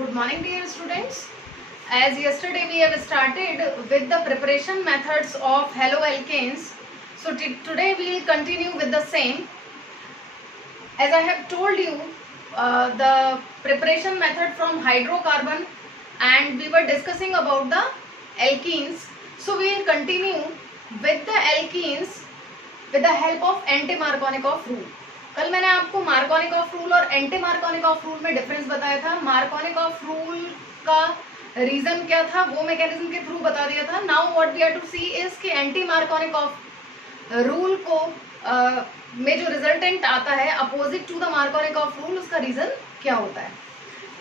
Good morning, dear students. As yesterday we have started with the preparation methods of haloalkanes. So today we will continue with the same. As I have told you, the preparation method from hydrocarbon, and we were discussing about the alkenes. So we will continue with the alkenes with the help of anti-Markovnikov rule. कल मैंने आपको Markovnikov rule और anti Markovnikov rule में difference बताया था. Markovnikov rule का reason क्या था वो मैकेनिज्म के थ्रू बता दिया था. Now what we are to see is कि एंटी मार्कोनिकॉफ रूल को में जो रिजल्टेंट आता है opposite to the Markovnikov rule, उसका रीजन क्या होता है.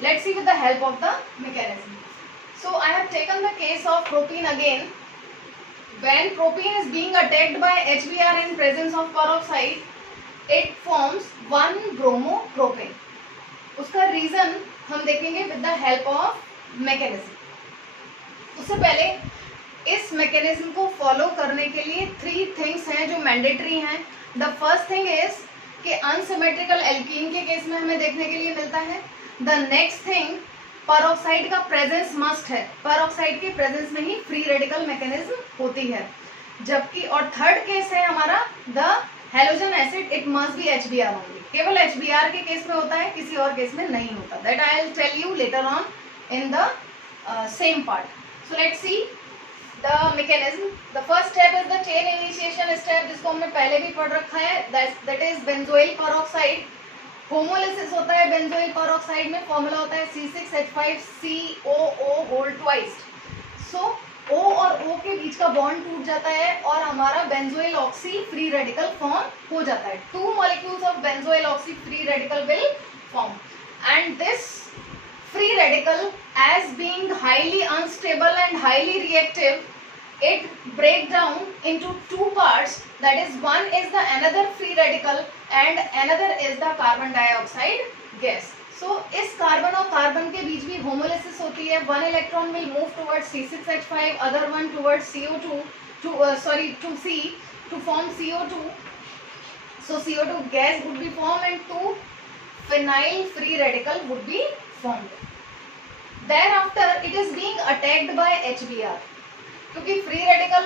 Let's see with the help of the mechanism. So I have taken the case of propene again. When propene is being attacked by HBr in presence of peroxide, it forms 1 bromopropane. उसका reason हम देखेंगे with the help of mechanism. उससे पहले इस mechanism को follow करने के लिए 3 थिंग्स हैं जो मैंडेटरी हैं. द फर्स्ट थिंग इज कि अनसिमेट्रिकल एल्कीन के केस में हमें देखने के लिए मिलता है. द नेक्स्ट थिंग, पेरोक्साइड का प्रेजेंस मस्ट है. पेरोक्साइड के प्रेजेंस में ही फ्री रेडिकल मैकेनिज्म होती है. जबकि और थर्ड केस है हमारा the halogen acid, it must be HBr only. केवल HBr के केस में होता है, किसी और केस में नहीं होता. That I will tell you later on in the same part. So let's see the mechanism. The first step is the chain initiation step, जिसको हमने पहले भी पढ़ रखा है. That is benzoyl peroxide. Homolysis होता है बेंजोइल पेरोक्साइड में. फॉर्मूला होता है C6H5COO whole twice. So O और O के बीच का बॉन्ड टूट जाता है और हमारा benzoyl oxy free radical form हो जाता है. 2 molecules of benzoyl oxy free radical will form, and this free radical, as being highly unstable and highly reactive, it break down into 2 parts. That is, one is the another free radical and another is the carbon dioxide gas. So इस carbon और carbon के बीच भी homolysis होती है. 1 electron will move towards C6H5, other one towards CO2 to C to form CO2. So CO2 gas would be formed and 2 phenyl free radical would be formed. Thereafter it is being attacked by HBr. क्योंकि free radical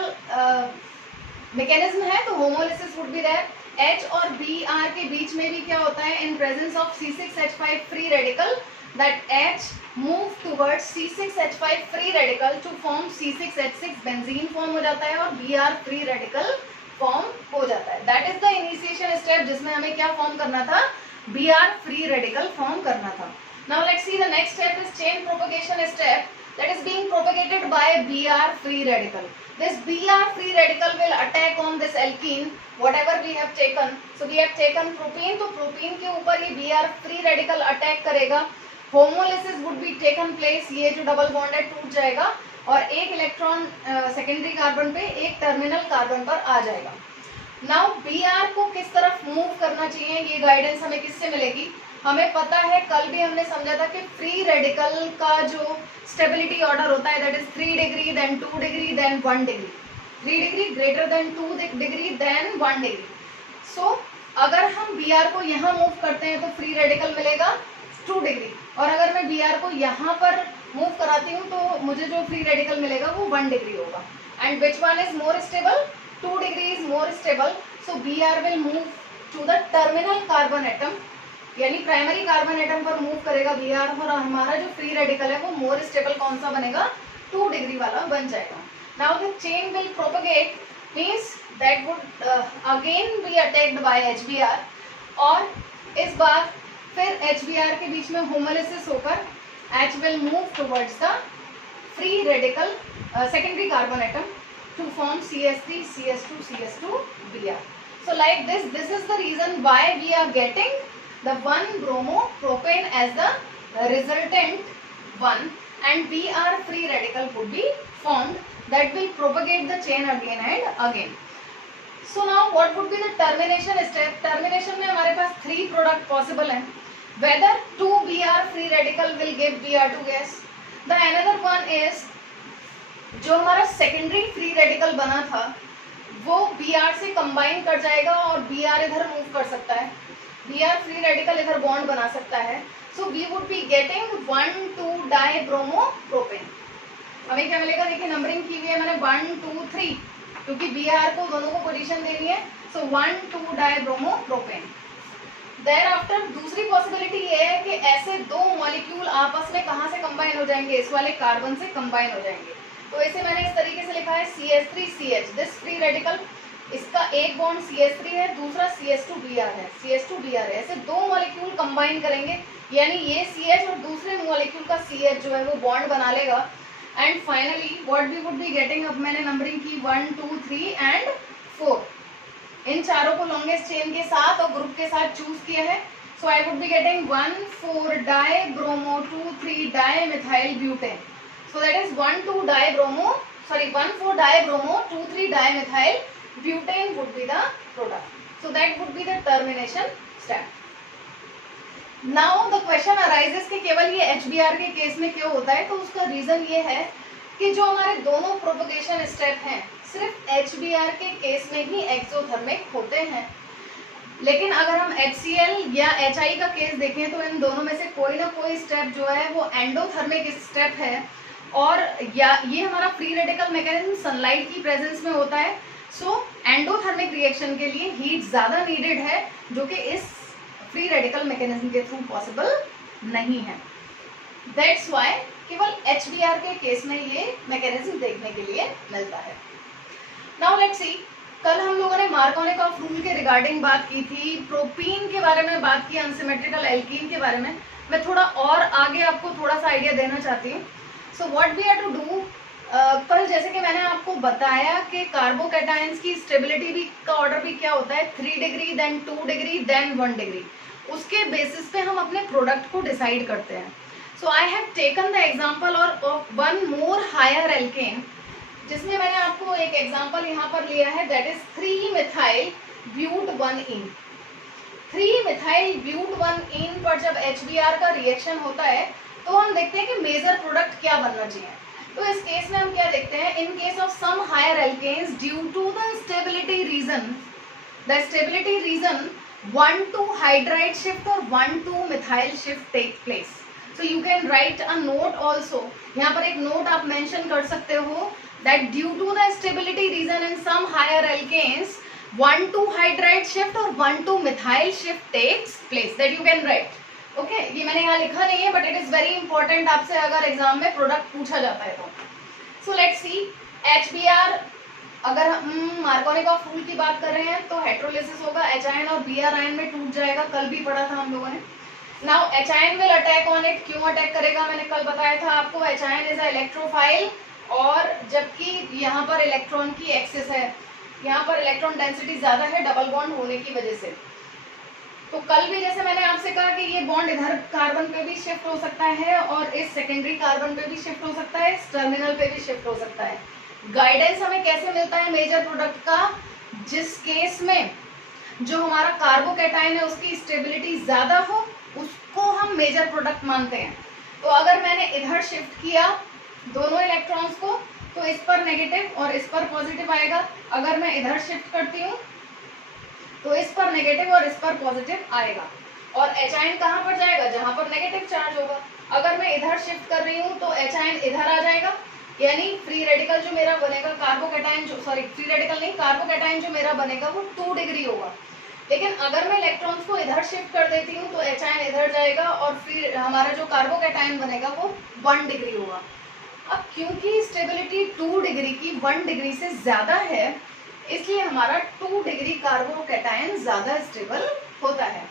mechanism है तो homolysis would be there. H और Br के बीच में भी क्या होता है, in presence of C6H5 free radical, that H move towards C6H5 free radical to form C6H6 benzene form हो जाता है और Br फ्री रेडिकल फॉर्म हो जाता है. That is the initiation step जिसमें हमें क्या फॉर्म करना था, Br फ्री रेडिकल फॉर्म करना था. Now let's see the next step is chain propagation step, that is being propagated by Br free radical. This Br free radical will attack on this alkene whatever we have taken. So we have taken propene, तो propene के ऊपर ये Br free radical attack करेगा. Homolysis would be taken place. ये जो double bond है टूट जाएगा और एक इलेक्ट्रॉन सेकेंडरी कार्बन पे एक टर्मिनल कार्बन पर आ जाएगा. नाउ Br को किस तरफ मूव करना चाहिए, ये गाइडेंस हमें किससे मिलेगी. हमें पता है, कल भी हमने समझा था कि फ्री रेडिकल का जो स्टेबिलिटी ऑर्डर होता है that is 3 degree, then 2 degree, then 1 degree. 3 degree greater than 2 degree, then 1 degree. So अगर हम Br को यहाँ मूव करते हैं तो फ्री रेडिकल मिलेगा 2 डिग्री, और अगर मैं Br को यहाँ पर मूव कराती हूँ तो मुझे जो फ्री रेडिकल मिलेगा वो 1 डिग्री होगा. And which one is more stable, 2 degree is more stable. So Br will move to the terminal carbon atom, यानी प्राइमरी कार्बन एटम पर मूव करेगा Br, और हमारा जो फ्री रेडिकल है वो मोर स्टेबल कौन सा बनेगा, 2 डिग्री वाला बन जाएगा. Now the chain will propagate, means that would again B attacked by HBr, और इस बार फिर HBr के बीच में होमोलिसिस होकर H will move towards the free radical secondary carbon atom to form CH3 CH2 CH2 Br. So like this is the reason why we are getting the 1 bromopropane as the resultant one, and Br free radical would be formed that will propagate the chain again and again. So now what would be the termination step? Termination में हमारे पास 3 product possible हैं. Whether 2 Br free radical will give Br2 gas. The another one is जो हमारा secondary free radical बना था वो Br से combine कर जाएगा और Br इधर move कर सकता है. Br फ्री रेडिकल इधर बॉन्ड बना सकता है. So we would be getting 1,2-डाइब्रोमोप्रोपेन। हमें क्या मिलेगा, देखिए नंबरिंग की हुई है मैंने 1 2 3, क्योंकि Br को दोनों को पोजीशन देनी है। सो 1,2-डाइब्रोमोप्रोपेन। देन आफ्टर दूसरी पॉसिबिलिटी ये है कि ऐसे दो मॉलिक्यूल आपस में कहाँ से कंबाइन हो जाएंगे, इस वाले कार्बन से कंबाइन हो जाएंगे। तो इसे मैंने इस तरीके से लिखा है CH3CH, दिस फ्री रेडिकल, इसका एक बॉन्ड CH3 है, दूसरा CH2Br है, CH2Br है। ऐसे दो मॉलिक्यूल कंबाइन करेंगे, यानी ये CH और दूसरे मॉलिक्यूल का CH जो है वो बॉन्ड बना लेगा। And finally what we would be getting, अब मैंने नंबरिंग की 1 2 3 एंड 4, इन चारों को लॉन्गेस्ट चेन के साथ और ग्रुप के साथ चूज किया है। So I would be getting 1,4-डाइब्रोमो 2,3-डाइमिथाइल ब्यूटेन। सो दैट इज 1,4-डाइब्रोमो 2,3-डाइमिथाइल butane would be the product. So that would be the termination step. Now the question arises कि केवल ये HBr के केस में क्यों होता है, तो उसका रीजन ये है कि जो हमारे दोनों प्रोपगेशन स्टेप हैं सिर्फ HBr के केस में ही एक्सोथर्मिक होते हैं। लेकिन अगर हम HCl या HI का केस देखें तो इन दोनों में से कोई ना कोई स्टेप जो है वो एंडोथर्मिक स्टेप है, और या ये हमारा फ्री रेडिकल मैकेनिज्म सनलाइट की प्रेजेंस में होता है। सो एंडोथर्मिक रिएक्शन के लिए हीट ज़्यादा नीडेड है, जो कि इस फ्री रेडिकल मैकेनिज्म के थ्रू पॉसिबल नहीं है। दैट्स वाई केवल HBr के केस में ये मैकेनिज्म देखने के लिए मिलता है। नाउ लेट्स सी, कल हम लोगों ने मार्कोनिकॉफ रूल के रिगार्डिंग बात की थी, प्रोपीन के बारे में बात की, अनसिमेट्रिकल एल्कीन के बारे में। मैं थोड़ा और आगे आपको थोड़ा सा आइडिया देना चाहती हूँ। So what we have to do, कल जैसे कि मैंने आपको बताया कि कार्बोकैटायंस की स्टेबिलिटी भी का ऑर्डर भी क्या होता है, 3 degree, then 2 degree, then 1 degree. उसके बेसिस पे हम अपने प्रोडक्ट को डिसाइड करते हैं। So I have taken the example of one more higher alkene, जिसमें मैंने आपको एक एग्जांपल यहाँ पर लिया है, दैट इज 3-मिथाइल-ब्यूट-1-ईन। 3-मिथाइल-ब्यूट-1-ईन पर जब HBr का रिएक्शन होता है तो हम देखते हैं कि मेजर प्रोडक्ट क्या बनना चाहिए। तो इस केस में हम क्या देखते हैं, in case of some higher alkenes due to the stability reason 1,2 hydride shift और 1,2 methyl shift take place. So you can write a note also, यहाँ पर एक नोट आप मेंशन कर सकते हो, that due to the stability reason in some higher alkanes 1,2 hydride shift और 1,2 methyl shift takes place, that you can write. Okay, ये मैंने यहाँ लिखा नहीं है, but it is very important आपसे अगर एग्जाम में प्रोडक्ट पूछा जाता है तो। So let's see, HBr अगर हम मार्कोनिकॉफ रूल की बात कर रहे हैं तो हेट्रोलिसिस होगा, H आयन और Br आयन में टूट जाएगा, कल भी पढ़ा था हम लोगों ने। Now H ion will attack on it, क्यों अटैक करेगा मैंने कल बताया था आपको, H ion is a electrophile, और जबकि यहाँ पर इलेक्ट्रॉन की एक्सेस है, यहाँ पर इलेक्ट्रॉन डेंसिटी ज़्यादा है डबल बॉन्ड होने की वजह से। तो कल भी जैसे मैंने आपसे कहा कि ये बॉन्ड इधर कार्बन पे भी शिफ्ट हो सकता है और इस सेकेंडरी कार्बन पे भी शिफ्ट हो सकता है, इस टर्मिनल पे भी शिफ्ट हो सकता है। गाइडेंस हमें कैसे मिलता है मेजर प्रोडक्ट का, जिस केस में जो हमारा कार्बोकैटायन है उसकी स्टेबिलिटी ज़्यादा हो उसको हम मेजर प्रोडक्ट मानते हैं। तो अगर मैंने इधर शिफ्ट किया दोनों इलेक्ट्रॉन्स को तो इस पर नेगेटिव और इस पर पॉजिटिव आएगा, अगर मैं इधर शिफ्ट करती हूँ तो इस पर नेगेटिव और इस पर पॉजिटिव आएगा, और H आयन कहाँ पर जाएगा, जहाँ पर नेगेटिव चार्ज होगा। अगर मैं इधर शिफ्ट कर रही हूँ तो H आयन इधर आ जाएगा, यानी फ्री रेडिकल जो मेरा बनेगा कार्बोकैटायन जो फ्री रेडिकल नहीं कार्बोकैटायन जो मेरा बनेगा वो 2 डिग्री होगा। लेकिन अगर मैं इलेक्ट्रॉन्स को इधर शिफ्ट कर देती हूँ तो H आयन इधर जाएगा और फिर हमारा जो कार्बोकैटायन बनेगा वो 1 डिग्री होगा। अब क्योंकि स्टेबिलिटी 2 डिग्री की 1 डिग्री से ज़्यादा है इसलिए हमारा 2 डिग्री कार्बोकैटायन ज़्यादा स्टेबल होता है।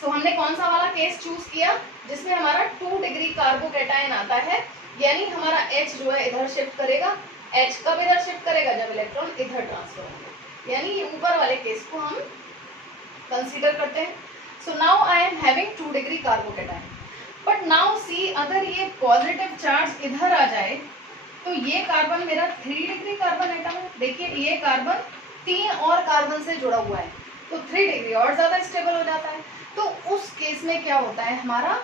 सो हमने कौन सा वाला केस चूज किया जिसमें हमारा 2 डिग्री कार्बोकैटायन आता है, यानी हमारा H जो है इधर शिफ्ट करेगा, H कब इधर शिफ्ट करेगा जब इलेक्ट्रॉन इधर ट्रांसफर होंगे, यानी ये ऊपर वाले केस को हम कंसीडर करते हैं। So now I am having 2 degree carbocation, but now see अगर ये पॉजिटिव चार्ज इधर आ जाए तो ये कार्बन मेरा 3 डिग्री कार्बन एटम है। देखिए ये कार्बन 3 और कार्बन से जुड़ा हुआ है तो 3 डिग्री और ज्यादा स्टेबल हो जाता है। तो उस केस में क्या होता है हमारा,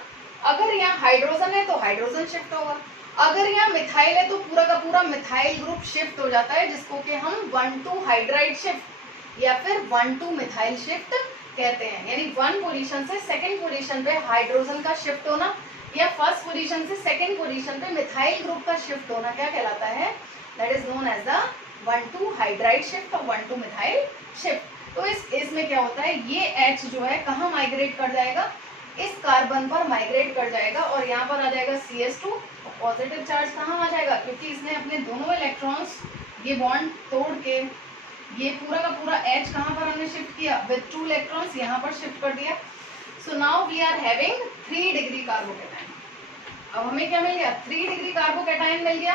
अगर यहाँ हाइड्रोजन है तो हाइड्रोजन शिफ्ट होगा, अगर यहाँ मिथाइल है तो पूरा का पूरा मिथाइल ग्रुप शिफ्ट हो जाता है, जिसको कि हम 1,2 हाइड्राइड शिफ्ट या फिर 1,2 मिथाइल शिफ्ट कहते हैं, यानी वन पोजीशन से सेकंड पोजीशन पे हाइड्रोजन का शिफ्ट होना या फर्स्ट पोजीशन से सेकंड पोजीशन पे मिथाइल ग्रुप का शिफ्ट होना क्या कहलाता है? That is known as the 1,2 hydride shift और 1,2 मिथाइल शिफ्ट। तो इसमें क्या होता है, ये H जो है कहाँ माइग्रेट कर जाएगा? इस कार्बन पर माइग्रेट कर जाएगा और यहाँ पर आ जाएगा CS2 और पॉजिटिव चार्ज कहाँ आ जाएगा? क्योंकि इसने अपने दोनों इलेक्ट्रॉन्स ये बॉन्ड तोड़ के ये पूरा का पूरा H कहाँ पर हमने शिफ्ट किया? विद 2 इलेक्ट्रॉन्स यहाँ पर शिफ्ट कर दिया। So now we are having 3 degree carbocation. अब हमें क्या मिल गया? 3 डिग्री कार्बोकैटायन मिल गया।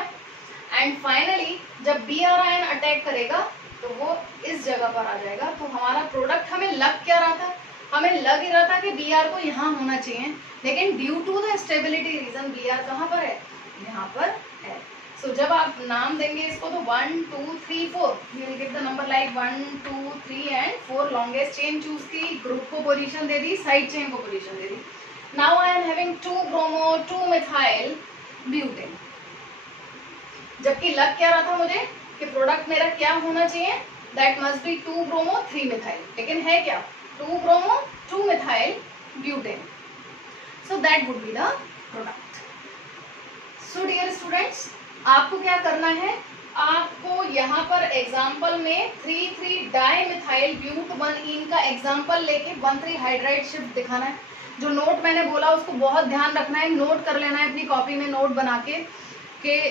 एंड फाइनली जब Br आयन अटैक करेगा तो वो इस जगह पर आ जाएगा। तो हमारा प्रोडक्ट हमें लग क्या रहा था? हमें लग ही रहा था कि Br को यहाँ होना चाहिए, लेकिन due to the stability reason Br कहाँ पर है? यहाँ पर है। सो जब आप नाम देंगे इसको तो 1 2 3 4 you will give the number like 1 2 3 and 4 longest chain choose की, ग्रुप को पोजीशन दे दी, साइड चेन को position they the. Now I am having 2 bromo 2 methyl butane. जबकि लग क्या रहा था मुझे कि प्रोडक्ट मेरा क्या होना चाहिए? That must be 2 bromo 3 methyl, लेकिन है क्या? 2 bromo 2 methyl butane. So that would be the product. So dear students, आपको क्या करना है? आपको यहाँ पर एग्जाम्पल में 3,3 डाई मिथाइल ब्यूट 1 का एग्जाम्पल लेके 1,3 हाइड्राइड शिफ्ट दिखाना है। जो नोट मैंने बोला उसको बहुत ध्यान रखना है, नोट कर लेना है अपनी कॉपी में, नोट बना के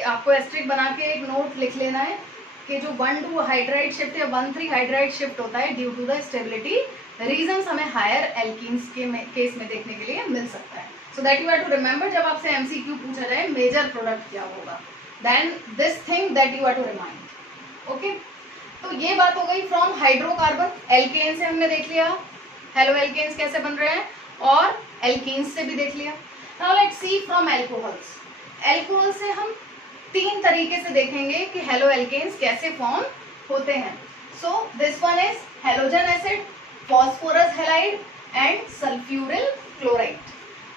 आपको एस्ट्रिक बना के एक नोट लिख लेना है कि जो 1,2 हाइड्राइड शिफ्ट या 1,3 हाइड्राइड शिफ्ट होता है due to the stability reasons हमें हायर एल्कीन्स के केस में देखने के लिए मिल सकता है। So that you have to remember, जब आपसे MCQ पूछा जाए मेजर प्रोडक्ट क्या होगा, then this thing that you have to remind. Okay, तो ये बात हो गई फ्रॉम हाइड्रोकार्बन। एल्केन से हमने देख लिया हेलो एल्केन्स कैसे बन रहे हैं, और एल्कीन्स से भी देख लिया। Now let's see from alcohols. Alcohol से हम 3 तरीके से देखेंगे कि हेलो एल्केन्स कैसे फॉर्म होते हैं। So this one is halogen acid, phosphorus halide and sulphuryl chloride.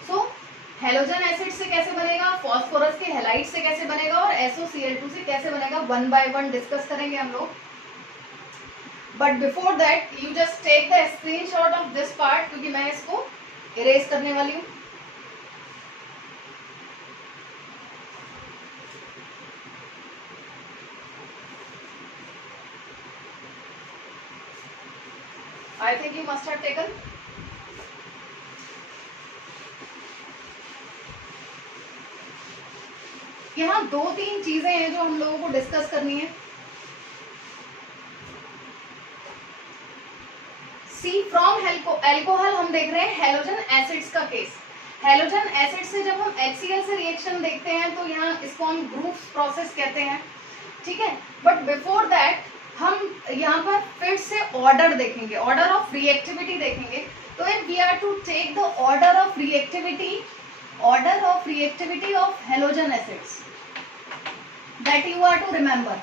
So halogen acid से कैसे बनेगा, फॉस्फोरस के हैलाइड से कैसे बनेगा और SOCl2 से कैसे बनेगा, 1 by 1 डिस्कस करेंगे हम लोग। But before that you just take the screenshot of this part, क्योंकि मैं इसको इरेज करने वाली हूँ। I think you must have taken. यहाँ 2-3 चीजें हैं जो हम लोगों को डिस्कस करनी है। सी फ्रॉम एल्कोहल हम देख रहे हैं हेलोजन एसिड्स का केस। हेलोजन एसिड से जब हम HCl से रिएक्शन देखते हैं तो यहाँ इसको हम ग्रुप्स प्रोसेस कहते हैं, ठीक है। बट बिफोर दैट हम यहाँ पर फिर से ऑर्डर देखेंगे, ऑर्डर ऑफ रिएक्टिविटी देखेंगे। तो if we are to take the order of reactivity of halogen acids, that you are to remember.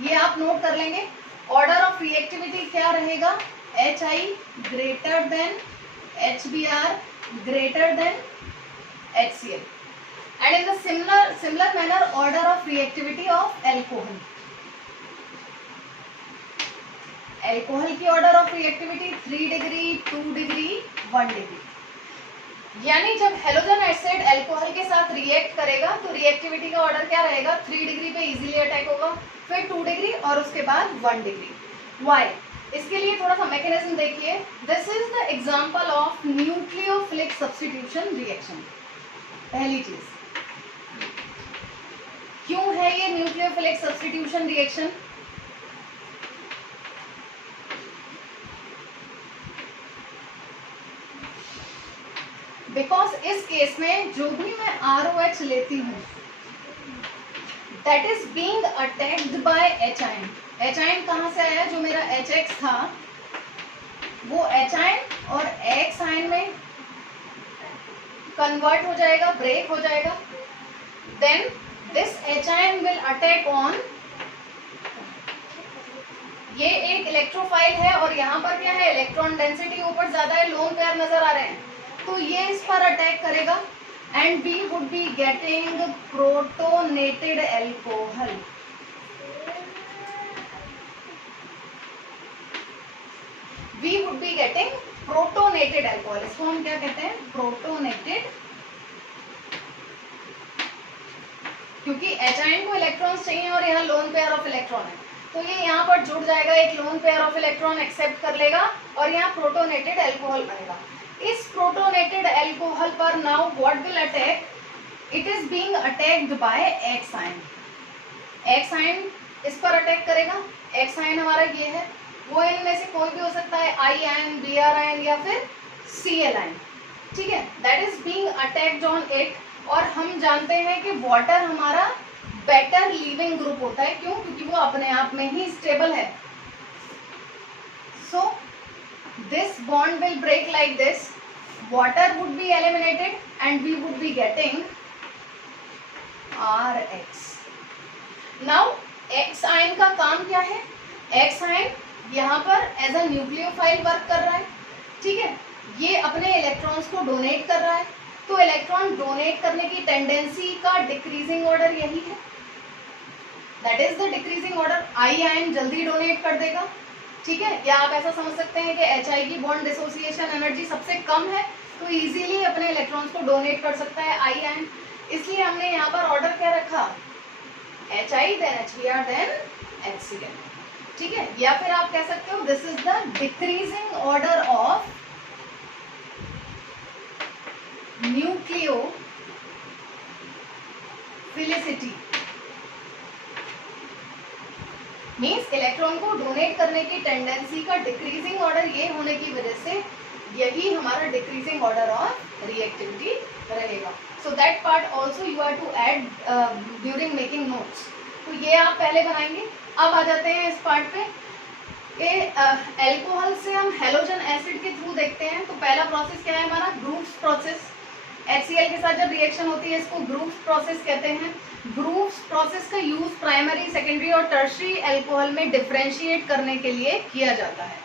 ये आप नोट कर लेंगे। ऑर्डर ऑफ रिएक्टिविटी क्या रहेगा? HI greater than HBr greater than HCl, and in the similar manner order of reactivity of alcohol की order of reactivity 3 degree 2 degree 1 degree. यानी जब halogen acid alcohol के साथ रिएक्ट करेगा तो रिएक्टिविटी का ऑर्डर क्या रहेगा? 3 डिग्री पे इजीली अटैक होगा, फिर 2 डिग्री और उसके बाद 1 डिग्री। वाई? इसके लिए थोड़ा सा मैकेनिज्म देखिए। This is the example of nucleophilic substitution reaction. पहली चीज, क्यों है ये न्यूक्लियोफिलिक सब्स्टिट्यूशन रिएक्शन? बिकॉज इस केस में जो भी मैं ROH लेती हूँ that is being attacked by H ion. H ion कहाँ से आया? जो मेरा HX था वो H आयन और X आयन में कन्वर्ट हो जाएगा, ब्रेक हो जाएगा। Then this H ion will attack on, ये एक इलेक्ट्रोफाइल है और यहाँ पर क्या है? इलेक्ट्रॉन डेंसिटी ऊपर ज्यादा है, लोन पेयर नजर आ रहे हैं, तो ये इस पर अटैक करेगा and we would be getting protonated alcohol. we would be getting protonated alcohol. इसको हम क्या कहते हैं? प्रोटोनेटेड, क्योंकि एचाइन को इलेक्ट्रॉन्स चाहिए और यहाँ लोन पेयर ऑफ इलेक्ट्रॉन है, तो ये यहाँ पर जुड़ जाएगा, एक lone pair of electron accept कर लेगा और यहाँ प्रोटोनेटेड अल्कोहल बनेगा. इस प्रोटोनेटेड अल्कोहल पर now what will attack? It is being attacked by X ion. X ion इस पर अटैक करेगा. एक्स आयन हमारा ये है, वो इनमें से कोई भी हो सकता है, आई आयन, बी आर आयन या फिर सी एल आयन. ठीक है, that is being attacked on it. और हम जानते हैं कि वाटर हमारा बेटर लीविंग ग्रुप होता है. क्यों? क्योंकि वो अपने आप में ही स्टेबल है. So this bond will break like this. Water would be eliminated and we would be getting RX. Now X ion का काम क्या है? एक्स आयन यहाँ पर एज अ न्यूक्लियोफाइल वर्क कर रहा है. ठीक है, ये अपने इलेक्ट्रॉन्स को डोनेट कर रहा है. तो इलेक्ट्रॉन डोनेट करने की टेंडेंसी का डिक्रीजिंग ऑर्डर यही है, that is the decreasing order. I ion जल्दी डोनेट कर देगा. ठीक है, या आप ऐसा समझ सकते हैं कि HI की बॉन्ड डिसोसिएशन एनर्जी सबसे कम है, तो इजीली अपने इलेक्ट्रॉन्स को डोनेट कर सकता है आई आयन. इसलिए हमने यहाँ पर ऑर्डर क्या रखा? HI then HBr then HCl. ठीक है, या फिर आप कह सकते हो this is the decreasing order of nucleophilicity. Means electron को डोनेट करने की टेंडेंसी का डिक्रीजिंग ऑर्डर ये होने की वजह से यही हमारा डिक्रीजिंग ऑर्डर ऑफ रिएक्टिविटी रहेगा. So that part also you are to add during making notes. तो ये आप पहले बनाएंगे. अब आ जाते हैं इस पार्ट पे. एल्कोहल से हम हेलोजन एसिड के थ्रू देखते हैं. तो पहला प्रोसेस क्या है हमारा? Grooves process. HCl के साथ जब रिएक्शन होती है इसको ग्रूव्स प्रोसेस कहते हैं. ग्रूव्स प्रोसेस का यूज प्राइमरी, सेकेंडरी और टर्शियरी अल्कोहल में डिफरेंशिएट करने के लिए किया जाता है.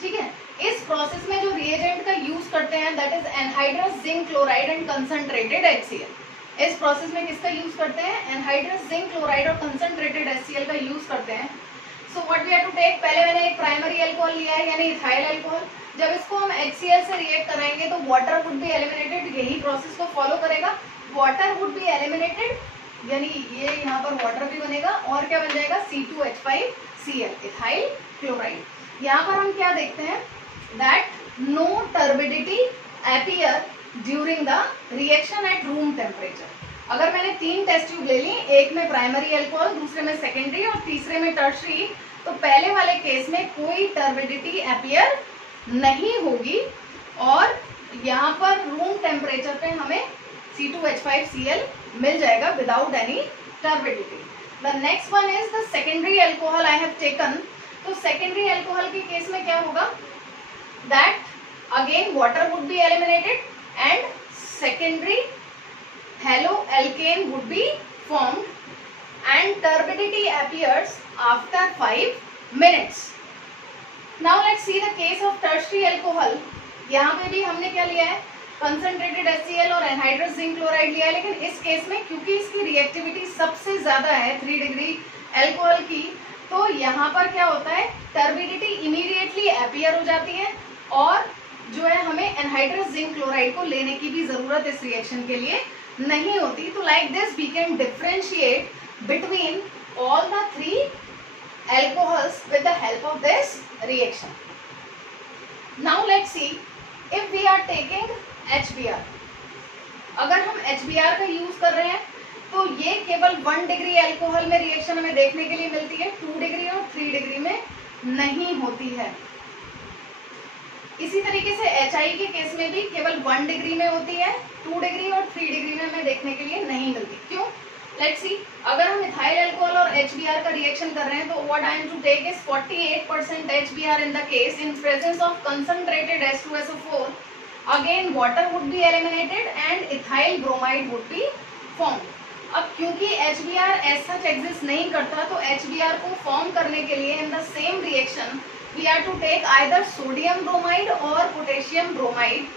ठीक है, इस प्रोसेस में जो रिएजेंट का यूज करते हैं that is anhydrous zinc chloride and concentrated HCl. इस प्रोसेस में किसका यूज करते हैं? एनहाइड्रस जिंक क्लोराइड और कंसंट्रेटेड HCl का यूज करते हैं. So what we have to take? पहले मैंने एक प्राइमरी अल्कोहल लिया है यानी इथाइल अल्कोहल. जब इसको हम HCl से रिएक्ट कराएंगे तो वाटर वुड बी एलिमिनेटेड. यही प्रोसेस को फॉलो करेगा. वाटर वुड बी एलिमिनेटेड यानी ये यहाँ पर वाटर भी बनेगा और क्या बन जाएगा? C2H5Cl, ethyl chloride. यहाँ पर हम क्या देखते हैं? That no turbidity appear during the reaction at room temperature. अगर मैंने 3 टेस्ट ट्यूब ले ली, एक में प्राइमरी अल्कोहल, दूसरे में सेकेंडरी और तीसरे में टर्शियरी, तो पहले वाले केस में कोई टर्बिडिटी अपीयर नहीं होगी और यहाँ पर रूम टेम्परेचर पे हमें C2H5Cl मिल जाएगा without any turbidity. The next one is the secondary alcohol I have taken. तो सेकेंडरी अल्कोहल के केस में क्या होगा? That again water would be eliminated and secondary haloalkane would be formed and turbidity appears after 5 minutes. Now let's see the case of tertiary alcohol. यहाँ पे भी हमने क्या लिया है? कंसंट्रेटेड HCl और एनहाइड्रस जिंक क्लोराइड लिया है. लेकिन इस केस में क्योंकि इसकी रिएक्टिविटी सबसे ज्यादा है 3 डिग्री अल्कोहल की, तो यहाँ पर क्या होता है? टर्बिडिटी इमीडिएटली अपीयर हो जाती है और जो है हमें एनहाइड्रस जिंक क्लोराइड को लेने की भी जरूरत इस रिएक्शन के लिए नहीं होती. तो like this we can differentiate between all the 3 alcohols with the help of this reaction. Now let's see if we are taking HBr. अगर हम HBr का यूज कर रहे हैं तो ये केवल 1 डिग्री अल्कोहल में रिएक्शन हमें देखने के लिए मिलती है, 2 डिग्री और 3 डिग्री में नहीं होती है. इसी तरीके से HI के केस में भी केवल 1 डिग्री में होती है, 2 डिग्री और 3 डिग्री में हमें देखने के लिए नहीं मिलती. क्यों? Let's see. अगर हम इथाइल अल्कोहल और HBr का रिएक्शन कर रहे हैं तो what I am to take is 48% HBr in the case in presence of concentrated H2SO4. Again water would be eliminated and ethyl bromide would be form. अब क्योंकि HBr एज सच एग्जिस्ट नहीं करता तो HBr को form करने के लिए इन the same reaction we are to take either sodium bromide or potassium bromide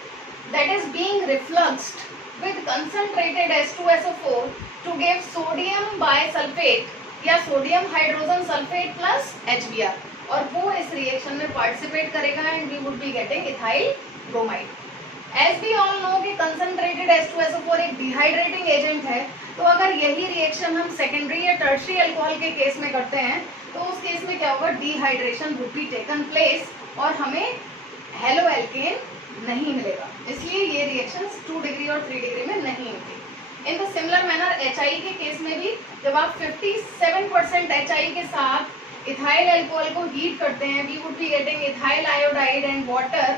that is being refluxed with concentrated H2SO4 to give sodium bisulfate या sodium hydrogen sulfate plus HBr. और वो इस reaction में participate करेगा and we would be getting ethyl bromide. As we all know कि concentrated H2SO4 एक dehydrating agent है, तो अगर यही रिएक्शन हम सेकेंडरी या टर्शियरी अल्कोहल के केस में करते हैं तो उस केस में क्या होगा, dehydration would be taken place और हमें हेलो एल्केन नहीं मिलेगा। इसलिए ये रिएक्शंस 2 डिग्री और 3 डिग्री में नहीं होती। In the similar manner HI के केस में भी जब आप 57% HI के साथ इथाइल अल्कोहल को हीट करते हैं, we would be getting ethyl iodide and water.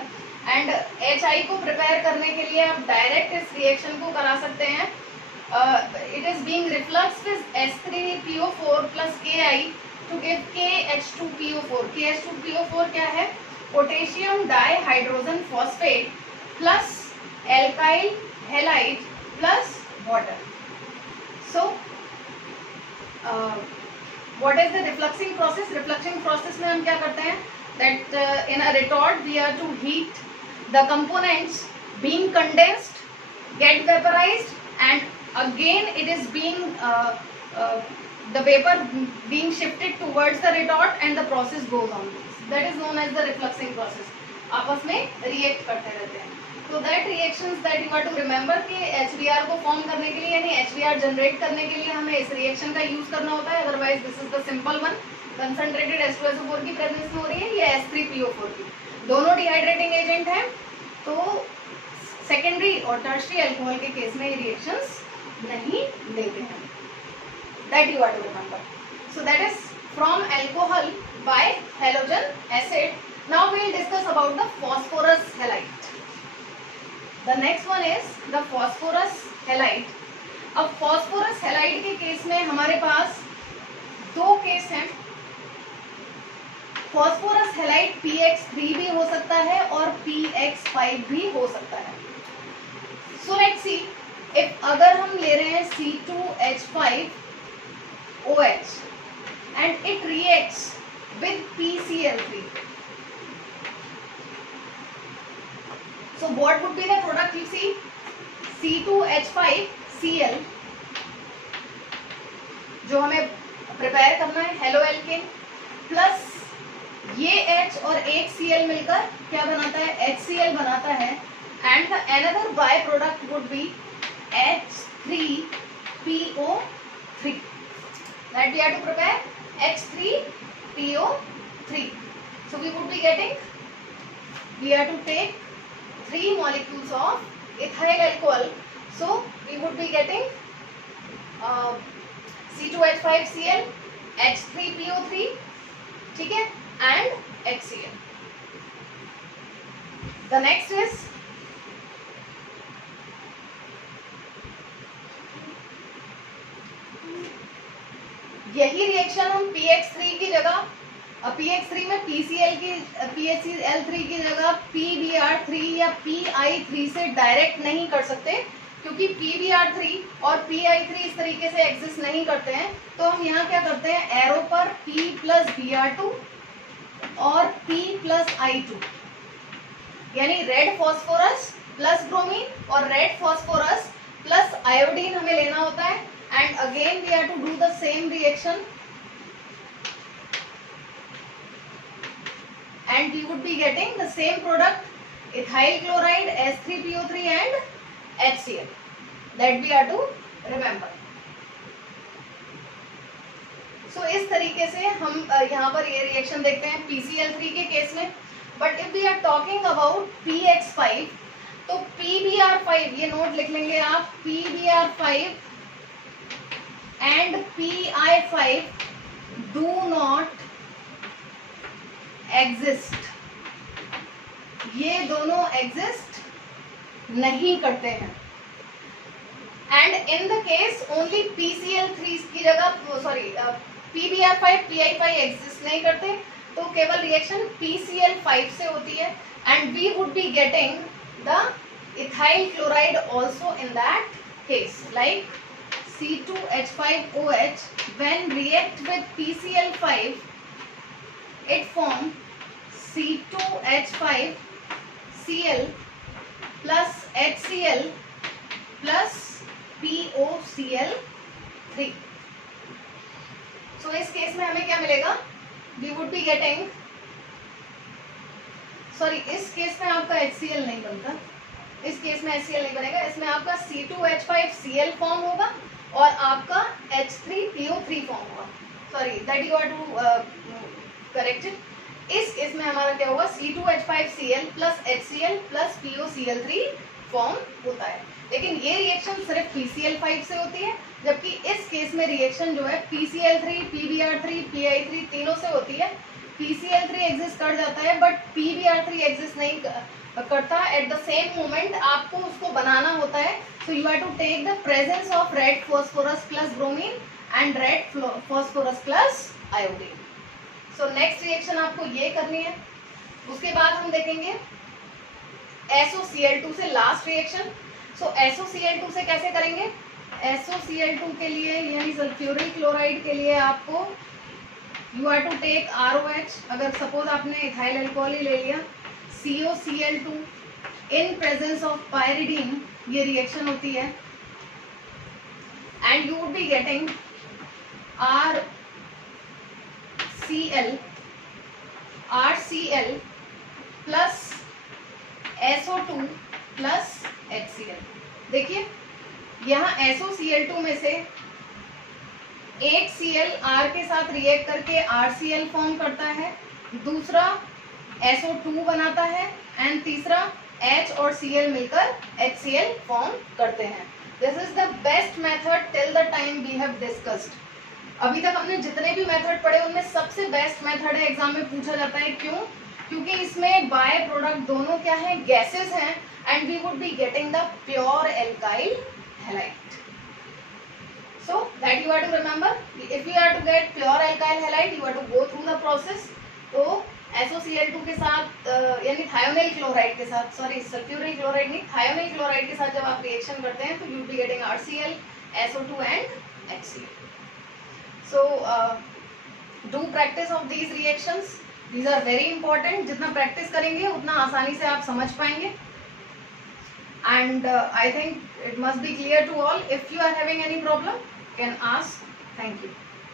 And HI को प्रिपेयर करने के लिए आप डायरेक्ट इस रिएक्शन को करा सकते हैं। It is being refluxed with H3PO4 plus Ki to give KH2PO4। KH2PO4 क्या है, potassium dihydrogen phosphate plus alkyl halide plus water. So what is the refluxing process? Refluxing process में हम क्या करते हैं, that in a retort we are to heat the components being condensed, get vaporized, and again it is being the vapor being shifted towards the retort and the process goes on. That is known as the refluxing process. आपस में react करते रहते हैं। तो that reactions that you are to remember कि HBr को form करने के लिए यानी HBr जनरेट करने के लिए हमें इस रिएक्शन का यूज करना होता है, otherwise this is the simple one. Concentrated H2SO4 की प्रेजेंस में हो रही है या H3PO4 की, दोनों डिहाइड्रेटिंग एजेंट हैं। तो सेकेंडरी और टर्शियरी अल्कोहल के केस में ये रिएक्शंस नहीं लेते हैं, that you are to remember. So that is from alcohol by halogen acid. Now we will discuss about the phosphorus halide. The next one is the phosphorus halide. अब phosphorus halide के case में हमारे पास दो case हैं। phosphorus halide PX3 भी हो सकता है और PX5 भी हो सकता है। So let's see, if अगर हम ले रहे हैं C2H5OH and it reacts with PCl3. So what would be the product you see? C2H5Cl जो हमें प्रिपेयर करना है हेलो एल्केन, प्लस ये H और एक Cl मिलकर क्या बनाता है, HCl बनाता है। And the another by product would be H3PO3 that we have to prepare H3PO3. So we would be getting, we have to take 3 molecules of ethyl alcohol. So we would be getting C2H5Cl, H3PO3, ठीक है, and HCl. The next is यही reaction हम PX3 की जगह, PX3 में PCl की PHCl3 की जगह PBr3 या PI3 से डायरेक्ट नहीं कर सकते, क्योंकि PBr3 और PI3 इस तरीके से एग्जिस्ट नहीं करते हैं। तो हम यहाँ क्या करते हैं, एरो पर P प्लस Br2 और P प्लस I2, यानी रेड फॉस्फोरस प्लस ब्रोमीन और रेड फॉस्फोरस प्लस आयोडीन हमें लेना होता है। And again we have to do the same reaction and we would be getting the same product ethyl chloride, H3PO3 and HCl, that we have to remember. So इस तरीके से हम यहाँ पर ये रिएक्शन देखते हैं PCl3 के केस में। But if we are talking about PX5, तो PBr5 ये नोट लिख लेंगे आप, PBr5 and PI5 do not exist, ये दोनों एग्जिस्ट नहीं करते हैं। And in the case only PCl3 की जगह, सॉरी PBr5 PI5 एग्जिस्ट नहीं करते, तो केवल रिएक्शन PCl5 से होती है। And we would be getting the ethyl chloride also in that case, like C2H5OH when react with PCl5 it form C2H5Cl plus HCl plus POCl3. So इस case में हमें क्या मिलेगा, we would be getting sorry इस case में आपका HCl नहीं बनता, इस केस में HCl नहीं बनेगा, इसमें आपका C2H5Cl फॉर्म होगा और आपका H3PO3 फॉर्म होगा। Sorry that you are to correct it. इस केस में हमारा क्या होगा, C2H5Cl plus HCl plus POCl3 form होता है। लेकिन ये रिएक्शन सिर्फ PCl5 से होती है, जबकि इस केस में रिएक्शन जो है PCl3, PBr3, PI3 तीनों से होती है। PCl3 एग्जिस्ट कर जाता है बट PBr3 एग्जिस्ट नहीं करता एट द सेम मोमेंट, आपको उसको बनाना होता है। So you have to take the presence of red phosphorus plus bromine and red phosphorus plus iodine. So next reaction आपको ये करनी है। उसके बाद हम देखेंगे SOCl2 से लास्ट रिएक्शन। सो SOCl2 से कैसे करेंगे, SOCl2 के लिए यानी सल्फ्यूरिल क्लोराइड के लिए आपको you are to take ROH। अगर सपोज आपने इथाइल अल्कोहल ही ले लिया, COCl2 in presence of pyridine, ये रिएक्शन होती है and you would be getting RCl plus SO2 plus HCl। देखिए यहाँ SOCl2 में से एक Cl R के साथ रिएक्ट करके RCl फॉर्म करता है, दूसरा SO2 बनाता है एंड तीसरा H और Cl मिलकर HCl फॉर्म करते हैं। This is the best method till the time we have discussed. अभी तक हमने जितने भी मेथड पढ़े उनमें सबसे बेस्ट मेथड है, एग्जाम में पूछा जाता है। क्यों? क्योंकि इसमें बाय प्रोडक्ट दोनों क्या है, गैसेस हैं and we would be getting the pure alkyl halide. So that you have to remember, if you have to get pure alkyl halide, you have to go through the process. तो SOCl2 के साथ यानी thionyl chloride के साथ, sorry sulphuryl chloride नहीं, thionyl chloride के साथ जब आप रिएक्शन करते हैं तो you will be getting RCl, SO2 and HCl. So do practice of these reactions. These are very important. जितना प्रैक्टिस करेंगे उतना आसानी से आप समझ पाएंगे। And I think it must be clear to all. If you are having any problem, can ask. Thank you.